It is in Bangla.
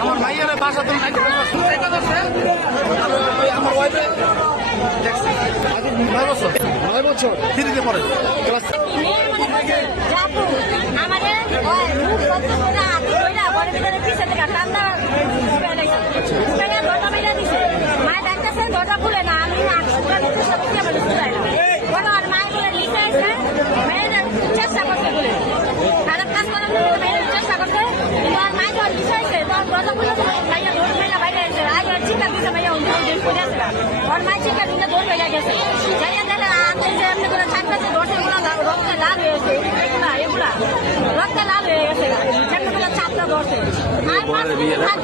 আমার মাইয়ারে বাসা তো আমার ওয়াইফে 9 বছর ফিরিতে পড়ে দরজা খুলে না আমি চেষ্টা করছে বলে খারাপ কাজ করার চেষ্টা করছে আর মাই তো লিখাইছে তোর দরজা খুলে ভাইয়া রোড মেলা বাইরে আছে আজ চিন্তা দিছে ভাইয়া দিন করে আসে আর মাই চিন্তা দিনে দৌড় হয়ে গেছে যাইয়া দেখে আপনি যে এমনি করে ছাড়তেছে দর্শন গুলো রক্তে লাল হয়েছে এগুলা রক্তে লাল হয়ে গেছে যেমনি করে চাপটা ধরছে আর